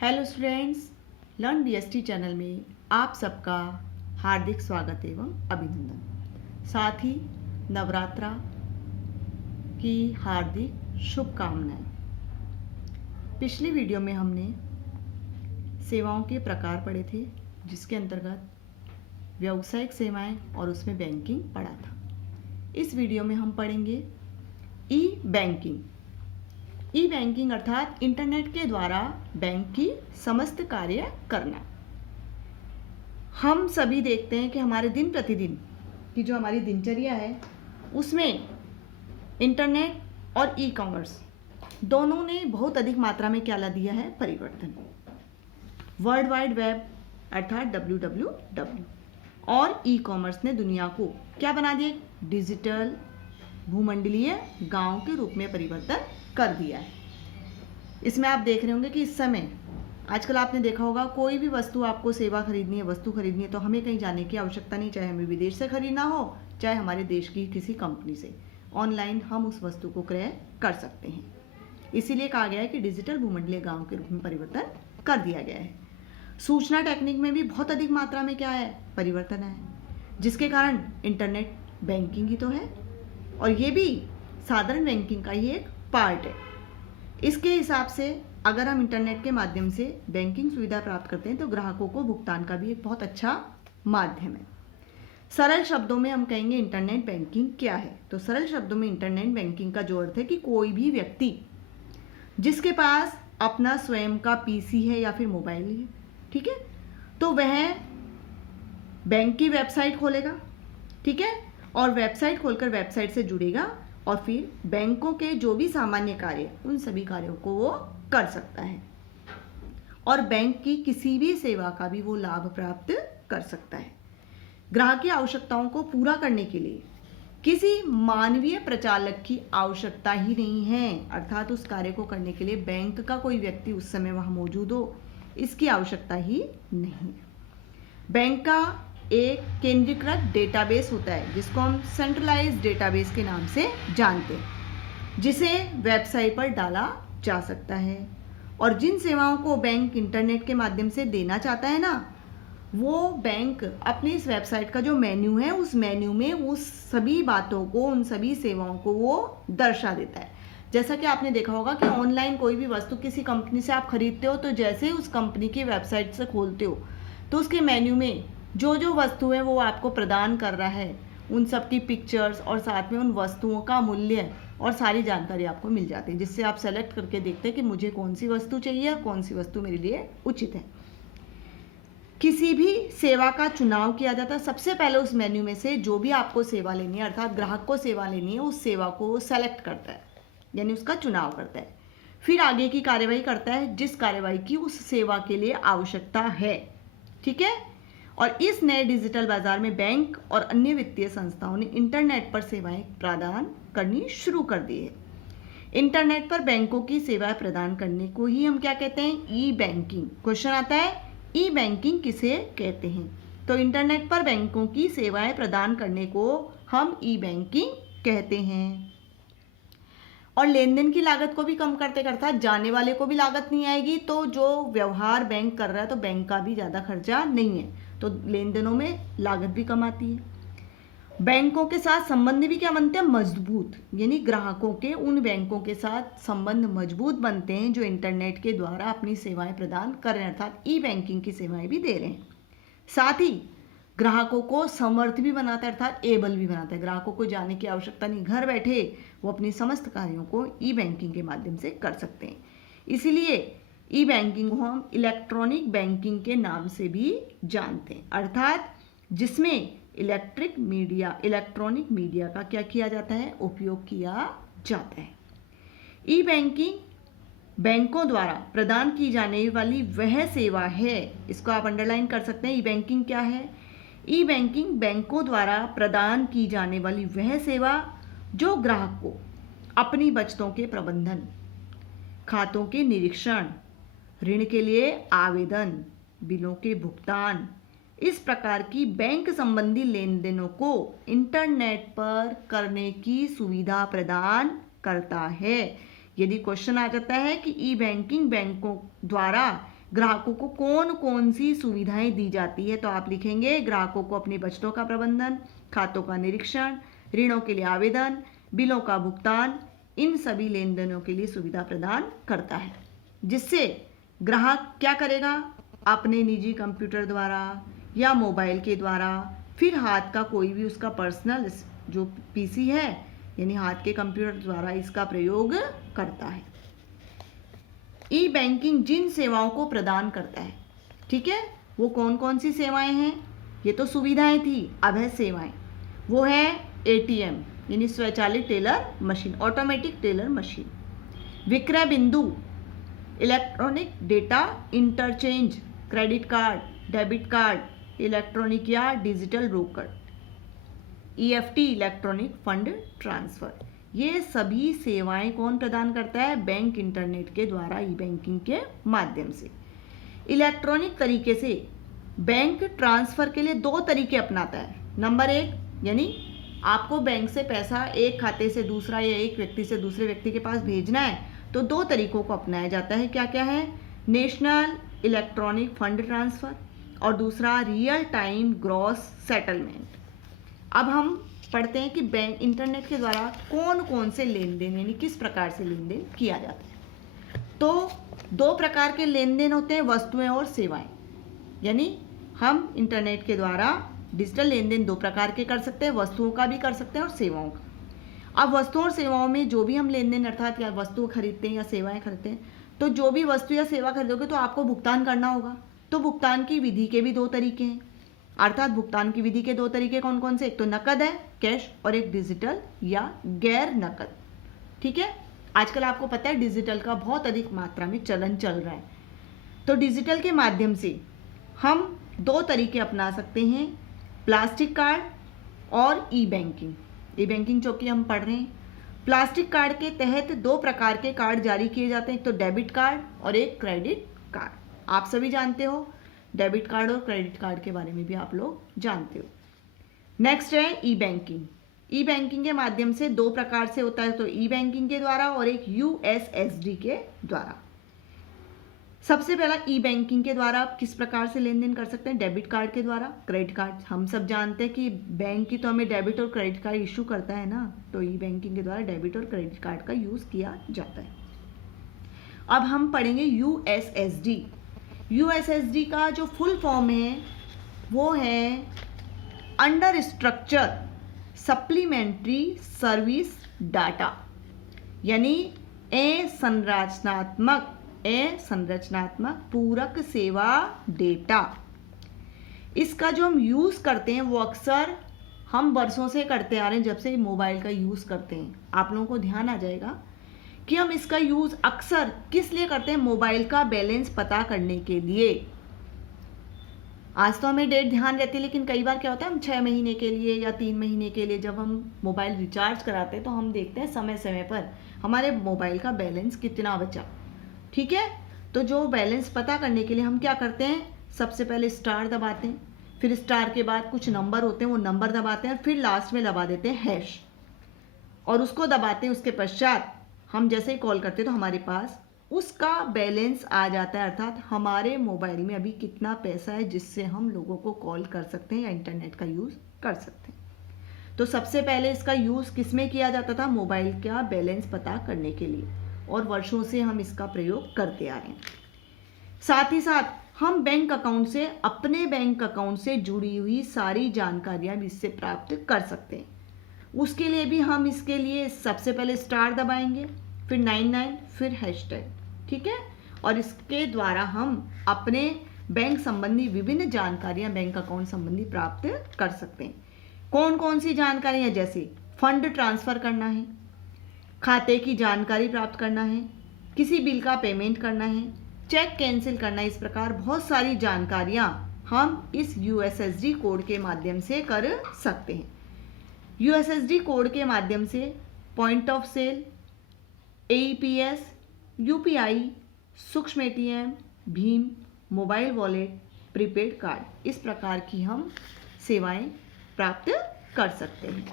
Hello students, learn BST channel में आप सबका हार्दिक स्वागत एवं अभिनंदन। साथ ही नवरात्रा की हार्दिक शुभकामनाएं। पिछली वीडियो में हमने सेवाओं के प्रकार पढ़े थे, जिसके अंतर्गत व्यावसायिक सेवाएं और उसमें बैंकिंग पढ़ा था। इस वीडियो में हम पढ़ेंगे ई बैंकिंग। ई बैंकिंग अर्थात इंटरनेट के द्वारा बैंक की समस्त कार्य करना। हम सभी देखते हैं कि हमारे दिन प्रतिदिन की जो हमारी दिनचर्या है उसमें इंटरनेट और ई कॉमर्स दोनों ने बहुत अधिक मात्रा में क्या ला दिया है, परिवर्तन। वर्ल्ड वाइड वेब अर्थात WWW और ई कॉमर्स ने दुनिया को क्या बना दिया, डिजिटल भूमंडलीय गांव के रूप में परिवर्तन कर दिया है। इसमें आप देख रहे होंगे कि इस समय आजकल आपने देखा होगा, कोई भी वस्तु आपको सेवा खरीदनी है, वस्तु खरीदनी है तो हमें कहीं जाने की आवश्यकता नहीं, चाहे हमें विदेश से खरीदना हो चाहे हमारे देश की किसी कंपनी से। ऑनलाइन हम उस वस्तु को क्रय कर सकते हैं। इसीलिए कहा गया है कि डिजिटल भूमंडलीय गांव के रूप में परिवर्तन कर दिया गया है। सूचना टेक्निक में भी बहुत अधिक मात्रा में क्या है, परिवर्तन है, जिसके कारण इंटरनेट बैंकिंग ही तो है और ये भी साधारण बैंकिंग का ही एक पार्ट है। इसके हिसाब से अगर हम इंटरनेट के माध्यम से बैंकिंग सुविधा प्राप्त करते हैं तो ग्राहकों को भुगतान का भी एक बहुत अच्छा माध्यम है। सरल शब्दों में हम कहेंगे इंटरनेट बैंकिंग क्या है, तो सरल शब्दों में इंटरनेट बैंकिंग का जो अर्थ है कि कोई भी व्यक्ति जिसके पास अपना स्वयं का पीसी है या फिर मोबाइल है, ठीक है, तो वह बैंक की वेबसाइट खोलेगा, ठीक है, और वेबसाइट खोलकर वेबसाइट से जुड़ेगा और फिर बैंकों के जो भी सामान्य कार्य उन सभी कार्यों को वो कर सकता है और बैंक की किसी भी सेवा का भी वो लाभ प्राप्त कर सकता है। ग्राहक की आवश्यकताओं को पूरा करने के लिए किसी मानवीय प्रचालक की आवश्यकता ही नहीं है, अर्थात उस कार्य को करने के लिए बैंक का कोई व्यक्ति उस समय वहां मौजूद हो, इसकी आवश्यकता ही नहीं है। बैंक का एक केंद्रीकृत डेटाबेस होता है जिसको हम सेंट्रलाइज्ड डेटाबेस के नाम से जानते हैं, जिसे वेबसाइट पर डाला जा सकता है। और जिन सेवाओं को बैंक इंटरनेट के माध्यम से देना चाहता है ना, वो बैंक अपनी इस वेबसाइट का जो मेन्यू है उस मेन्यू में उस सभी बातों को, उन सभी सेवाओं को वो दर्शा देता है। जैसा कि आपने देखा होगा कि ऑनलाइन कोई भी वस्तु किसी कंपनी से आप खरीदते हो तो जैसे ही उस कंपनी की वेबसाइट से खोलते हो तो उसके मेन्यू में जो जो वस्तु है वो आपको प्रदान कर रहा है, उन सब की पिक्चर्स और साथ में उन वस्तुओं का मूल्य और सारी जानकारी आपको मिल जाती है, जिससे आप सेलेक्ट करके देखते हैं कि मुझे कौन सी वस्तु चाहिए और कौन सी वस्तु मेरे लिए उचित है। किसी भी सेवा का चुनाव किया जाता है, सबसे पहले उस मेन्यू में से जो भी आपको सेवा लेनी है अर्थात ग्राहक को सेवा लेनी है उस सेवा को सेलेक्ट करता है, यानी उसका चुनाव करता है। फिर आगे की कार्यवाही करता है जिस कार्यवाही की उस सेवा के लिए आवश्यकता है, ठीक है। और इस नए डिजिटल बाजार में बैंक और अन्य वित्तीय संस्थाओं ने इंटरनेट पर सेवाएं प्रदान करनी शुरू कर दी है। इंटरनेट पर बैंकों की सेवाएं प्रदान करने को ही हम क्या कहते हैं, ई बैंकिंग। क्वेश्चन आता है ई बैंकिंग किसे कहते हैं, तो इंटरनेट पर बैंकों की सेवाएं प्रदान करने को हम ई बैंकिंग कहते हैं। और लेन देन की लागत को भी कम करते करता, जाने वाले को भी लागत नहीं आएगी, तो जो व्यवहार बैंक कर रहा है तो बैंक का भी ज़्यादा खर्चा नहीं है, तो लेन देनों में लागत भी कम आती है। बैंकों के साथ संबंध भी क्या बनते हैं, मजबूत, यानी ग्राहकों के उन बैंकों के साथ संबंध मजबूत बनते हैं जो इंटरनेट के द्वारा अपनी सेवाएं प्रदान कर रहे हैं, अर्थात ई बैंकिंग की सेवाएं भी दे रहे हैं। साथ ही ग्राहकों को समर्थ भी बनाता है, अर्थात एबल भी बनाता है। ग्राहकों को जाने की आवश्यकता नहीं, घर बैठे वो अपनी समस्त कार्यों को ई बैंकिंग के माध्यम से कर सकते हैं। इसीलिए ई बैंकिंग को हम इलेक्ट्रॉनिक बैंकिंग के नाम से भी जानते हैं, अर्थात जिसमें इलेक्ट्रॉनिक मीडिया का क्या किया जाता है, उपयोग किया जाता है। ई बैंकिंग बैंकों द्वारा प्रदान की जाने वाली वह सेवा है, इसको आप अंडरलाइन कर सकते हैं। ई बैंकिंग क्या है, ई बैंकिंग बैंकों द्वारा प्रदान की जाने वाली वह सेवा जो ग्राहक को अपनी बचतों के प्रबंधन, खातों के निरीक्षण, ऋण के लिए आवेदन, बिलों के भुगतान, इस प्रकार की बैंक संबंधी लेन देनों को इंटरनेट पर करने की सुविधा प्रदान करता है। यदि क्वेश्चन आ जाता है कि ई बैंकिंग बैंकों द्वारा ग्राहकों को कौन कौन सी सुविधाएं दी जाती है, तो आप लिखेंगे ग्राहकों को अपने बचतों का प्रबंधन, खातों का निरीक्षण, ऋणों के लिए आवेदन, बिलों का भुगतान, इन सभी लेन देनों के लिए सुविधा प्रदान करता है, जिससे ग्राहक क्या करेगा, अपने निजी कंप्यूटर द्वारा या मोबाइल के द्वारा, फिर हाथ का कोई भी उसका पर्सनल जो पीसी है यानी हाथ के कंप्यूटर द्वारा इसका प्रयोग करता है। ई बैंकिंग जिन सेवाओं को प्रदान करता है, ठीक है, वो कौन कौन सी सेवाएं हैं, ये तो सुविधाएं थी, अब है सेवाएं। वो है एटीएम यानी स्वचालित teller machine, automatic teller machine, विक्रय बिंदु, electronic data interchange, credit card, debit card, electronic या digital broker, EFT electronic fund transfer. ये सभी सेवाएं कौन प्रदान करता है, बैंक इंटरनेट के द्वारा, ई बैंकिंग के माध्यम से। इलेक्ट्रॉनिक तरीके से बैंक ट्रांसफर के लिए दो तरीके अपनाता है। नंबर एक, यानी आपको बैंक से पैसा एक खाते से दूसरा या एक व्यक्ति से दूसरे व्यक्ति के पास भेजना है तो दो तरीकों को अपनाया जाता है। क्या क्या है, नेशनल इलेक्ट्रॉनिक फंड ट्रांसफर और दूसरा रियल टाइम ग्रॉस सेटलमेंट। अब हम पढ़ते हैं कि बैंक इंटरनेट के द्वारा कौन कौन से लेन देन यानी किस प्रकार से लेन देन किया जाता है। तो दो प्रकार के लेन देन होते हैं, वस्तुएं और सेवाएं। यानी हम इंटरनेट के द्वारा डिजिटल लेन देन दो प्रकार के कर सकते हैं, वस्तुओं का भी कर सकते हैं और सेवाओं का। अब वस्तुओं और सेवाओं में जो भी हम लेन देन अर्थात या वस्तु खरीदते हैं या सेवाएं खरीदते हैं, तो जो भी वस्तु या सेवा खरीदोगे तो आपको भुगतान करना होगा। तो भुगतान की विधि के भी दो तरीके हैं, अर्थात भुगतान की विधि के दो तरीके कौन कौन से, एक तो नकद है कैश और एक डिजिटल या गैर नकद। ठीक है, आजकल आपको पता है डिजिटल का बहुत अधिक मात्रा में चलन चल रहा है। तो डिजिटल के माध्यम से हम दो तरीके अपना सकते हैं, प्लास्टिक कार्ड और ई बैंकिंग। ई बैंकिंग जो कि हम पढ़ रहे हैं, प्लास्टिक कार्ड के तहत दो प्रकार के कार्ड जारी किए जाते हैं, एक तो डेबिट कार्ड और एक क्रेडिट कार्ड। आप सभी जानते हो डेबिट कार्ड और क्रेडिट कार्ड के बारे में भी आप लोग जानते हो। नेक्स्ट है ई बैंकिंग। ई बैंकिंग के माध्यम से दो प्रकार से होता है, तो ई बैंकिंग के द्वारा और एक यूएसएसडी के द्वारा। सबसे पहला ई बैंकिंग के द्वारा आप किस प्रकार से लेन देन कर सकते हैं, डेबिट कार्ड के द्वारा। क्रेडिट कार्ड हम सब जानते हैं कि बैंक की तो हमें डेबिट और क्रेडिट कार्ड इशू करता है ना, तो ई बैंकिंग के द्वारा डेबिट और क्रेडिट कार्ड का यूज किया जाता है। अब हम पढ़ेंगे यूएसएसडी। यूएसएसडी का जो फुल फॉर्म है वो है under structure supplementary service data, यानी संरचनात्मक पूरक सेवा डेटा। इसका जो हम यूज़ करते हैं वो अक्सर हम वर्षों से करते आ रहे हैं, जब से मोबाइल का यूज़ करते हैं। आप लोगों को ध्यान आ जाएगा कि हम इसका यूज़ अक्सर किस लिए करते हैं, मोबाइल का बैलेंस पता करने के लिए। आज तो हमें डेट ध्यान रहती है, लेकिन कई बार क्या होता है हम 6 महीने के लिए या 3 महीने के लिए जब हम मोबाइल रिचार्ज कराते हैं तो हम देखते हैं समय समय पर हमारे मोबाइल का बैलेंस कितना बचा। ठीक है, तो जो बैलेंस पता करने के लिए हम क्या करते हैं, सबसे पहले स्टार दबाते हैं, फिर स्टार के बाद कुछ नंबर होते हैं वो नंबर दबाते हैं, फिर लास्ट में दबा देते हैं हैश और उसको दबाते हैं। उसके पश्चात हम जैसे ही कॉल करते हैं तो हमारे पास उसका बैलेंस आ जाता है, अर्थात हमारे मोबाइल में अभी कितना पैसा है जिससे हम लोगों को कॉल कर सकते हैं या इंटरनेट का यूज़ कर सकते हैं। तो सबसे पहले इसका यूज़ किस में किया जाता था, मोबाइल का बैलेंस पता करने के लिए, और वर्षों से हम इसका प्रयोग करते आ रहे हैं। साथ ही साथ हम बैंक अकाउंट से अपने बैंक अकाउंट से जुड़ी हुई सारी जानकारियाँ भी इससे प्राप्त कर सकते हैं। उसके लिए भी हम इसके लिए सबसे पहले स्टार दबाएंगे, फिर 99, फिर हैशटैग। ठीक है, और इसके द्वारा हम अपने बैंक संबंधी विभिन्न जानकारियां बैंक अकाउंट संबंधी प्राप्त कर सकते हैं। कौन कौन सी जानकारियां, जैसे फंड ट्रांसफर करना है, खाते की जानकारी प्राप्त करना है, किसी बिल का पेमेंट करना है, चेक कैंसिल करना है। इस प्रकार बहुत सारी जानकारियां हम इस यूएसएसडी कोड के माध्यम से कर सकते हैं। यूएसएसडी कोड के माध्यम से point of sale, AEPS, UPI, सूक्ष्म एटीएम, भीम, मोबाइल वॉलेट, प्रीपेड कार्ड, इस प्रकार की हम सेवाएं प्राप्त कर सकते हैं।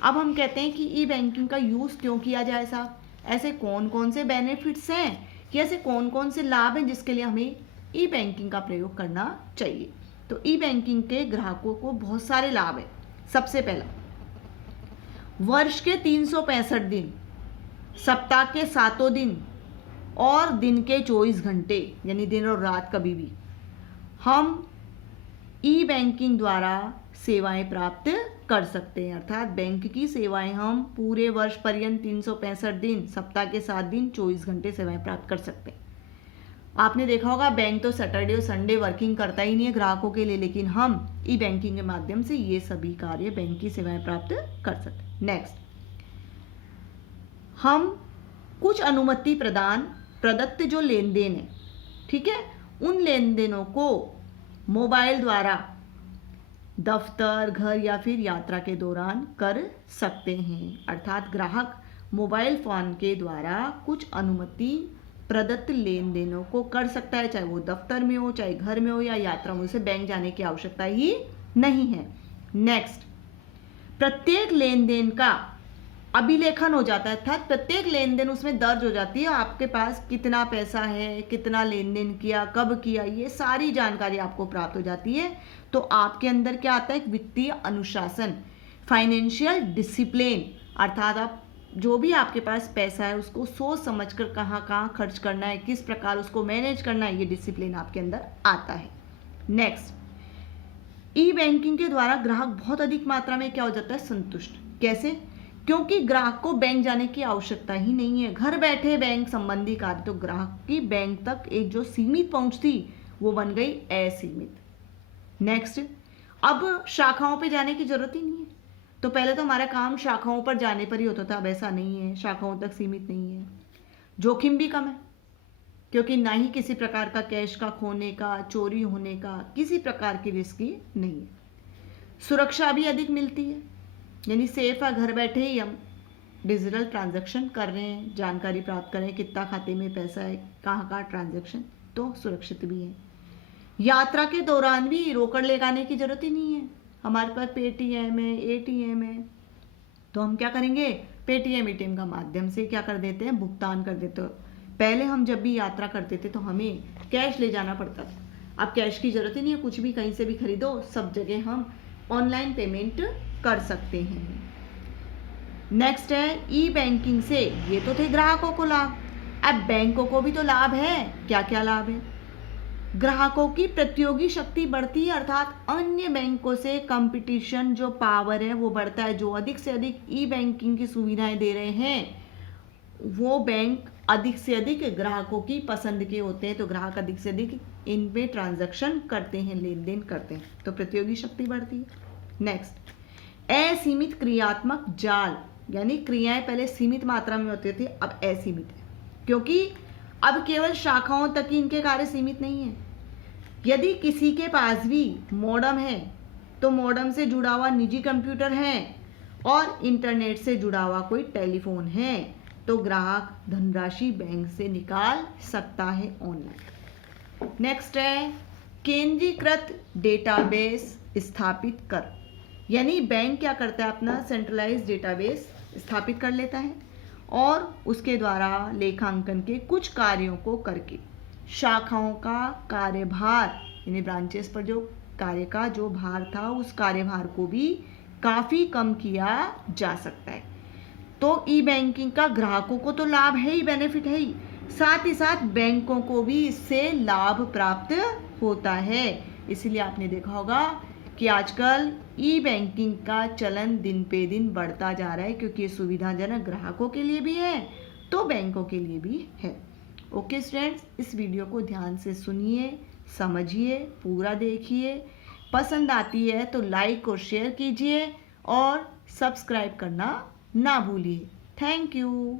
अब हम कहते हैं कि ई बैंकिंग का यूज़ क्यों किया जाए साहब, ऐसे कौन कौन से बेनिफिट्स हैं कि ऐसे कौन कौन से लाभ हैं जिसके लिए हमें ई बैंकिंग का प्रयोग करना चाहिए। तो ई बैंकिंग के ग्राहकों को बहुत सारे लाभ है। सबसे पहला, वर्ष के 365 दिन, सप्ताह के 7 दिन और दिन के 24 घंटे, यानी दिन और रात कभी भी हम ई बैंकिंग द्वारा सेवाएं प्राप्त कर सकते हैं। अर्थात बैंक की सेवाएं हम पूरे वर्ष पर्यंत 365 दिन, सप्ताह के 7 दिन, 24 घंटे सेवाएं प्राप्त कर सकते हैं। आपने देखा होगा बैंक तो सैटरडे और संडे वर्किंग करता ही नहीं है ग्राहकों के लिए, लेकिन हम ई बैंकिंग के माध्यम से ये सभी कार्य, बैंक की सेवाएं प्राप्त कर सकते हैं। नेक्स्ट, हम कुछ अनुमति प्रदत्त जो लेन देन है, ठीक है, उन लेन देनों को मोबाइल द्वारा दफ्तर, घर या फिर यात्रा के दौरान कर सकते हैं। अर्थात ग्राहक मोबाइल फोन के द्वारा कुछ अनुमति प्रदत्त लेन देनों को कर सकता है, चाहे वो दफ्तर में हो, चाहे घर में हो या यात्रा में, उसे बैंक जाने की आवश्यकता ही नहीं है। नेक्स्ट, प्रत्येक लेन देन का अभिलेखन हो जाता है, अर्थात प्रत्येक लेन देन उसमें दर्ज हो जाती है। आपके पास कितना पैसा है, कितना लेन देन किया, कब किया, ये सारी जानकारी आपको प्राप्त हो जाती है। तो आपके अंदर क्या आता है, एक वित्तीय अनुशासन, फाइनेंशियल डिसिप्लिन, अर्थात आप जो भी आपके पास पैसा है उसको सोच समझकर कहाँ कहाँ खर्च करना है, किस प्रकार उसको मैनेज करना है, ये डिसिप्लिन आपके अंदर आता है। नेक्स्ट, ई बैंकिंग के द्वारा ग्राहक बहुत अधिक मात्रा में क्या हो जाता है, संतुष्ट। कैसे? क्योंकि ग्राहक को बैंक जाने की आवश्यकता ही नहीं है, घर बैठे बैंक संबंधी कार्य, तो ग्राहक की बैंक तक एक जो सीमित पहुंच थी वो बन गई असीमित। नेक्स्ट, अब शाखाओं पे जाने की जरूरत ही नहीं है। तो पहले तो हमारा काम शाखाओं पर जाने पर ही होता था, अब ऐसा नहीं है, शाखाओं तक सीमित नहीं है। जोखिम भी कम है, क्योंकि ना ही किसी प्रकार का कैश का खोने का, चोरी होने का किसी प्रकार की रिस्क ही नहीं है। सुरक्षा भी अधिक मिलती है, यानी सेफ है, घर बैठे ही हम डिजिटल ट्रांजैक्शन कर रहे हैं, जानकारी प्राप्त कर रहे हैं, कितना खाते में पैसा है, कहाँ कहाँ ट्रांजैक्शन, तो सुरक्षित भी है। यात्रा के दौरान भी रोकड़ ले जाने की जरूरत ही नहीं है, हमारे पास पेटीएम है, एटीएम है, तो हम क्या करेंगे, पेटीएम एटीएम का माध्यम से क्या कर देते हैं, भुगतान कर देते हो। पहले हम जब भी यात्रा करते थे तो हमें कैश ले जाना पड़ता था, अब कैश की जरूरत ही नहीं है, कुछ भी कहीं से भी खरीदो, सब जगह हम ऑनलाइन पेमेंट कर सकते हैं। नेक्स्ट है ई बैंकिंग से, ये तो थे ग्राहकों को लाभ, अब बैंकों को भी तो लाभ है। क्या क्या लाभ है? ग्राहकों की प्रतियोगी शक्ति बढ़ती है, अर्थात अन्य बैंकों से कंपटीशन जो पावर है वो बढ़ता है। जो अधिक से अधिक ई बैंकिंग की सुविधाएं दे रहे हैं वो बैंक अधिक से अधिक ग्राहकों की पसंद के होते हैं, तो ग्राहक अधिक से अधिक इन पे ट्रांजैक्शन करते हैं, लेन देन करते हैं, तो प्रतियोगी शक्ति बढ़ती है। नेक्स्ट, असीमित क्रियात्मक जाल, यानी क्रियाएं पहले सीमित मात्रा में होती थी, अब असीमित है, क्योंकि अब केवल शाखाओं तक ही इनके कार्य सीमित नहीं है। यदि किसी के पास भी मॉडम है तो मॉडम से जुड़ा हुआ निजी कंप्यूटर है और इंटरनेट से जुड़ा हुआ कोई टेलीफोन है, तो ग्राहक धनराशि बैंक से निकाल सकता है ऑनलाइन। नेक्स्ट है केंद्रीकृत डेटाबेस स्थापित कर, यानी बैंक क्या करता है, अपना सेंट्रलाइज्ड डेटाबेस स्थापित कर लेता है और उसके द्वारा लेखांकन के कुछ कार्यों को करके शाखाओं का कार्यभार, यानी ब्रांचेस पर जो कार्य का जो भार था उस कार्यभार को भी काफ़ी कम किया जा सकता है। तो ई बैंकिंग का ग्राहकों को तो लाभ है ही, बेनिफिट है ही, साथ ही साथ बैंकों को भी इससे लाभ प्राप्त होता है। इसलिए आपने देखा होगा कि आजकल ई बैंकिंग का चलन दिन पे दिन बढ़ता जा रहा है, क्योंकि ये सुविधाजनक ग्राहकों के लिए भी है तो बैंकों के लिए भी है। ओके स्टूडेंट्स, इस वीडियो को ध्यान से सुनिए, समझिए, पूरा देखिए, पसंद आती है तो लाइक और शेयर कीजिए और सब्सक्राइब करना ना भूलिए। Thank you.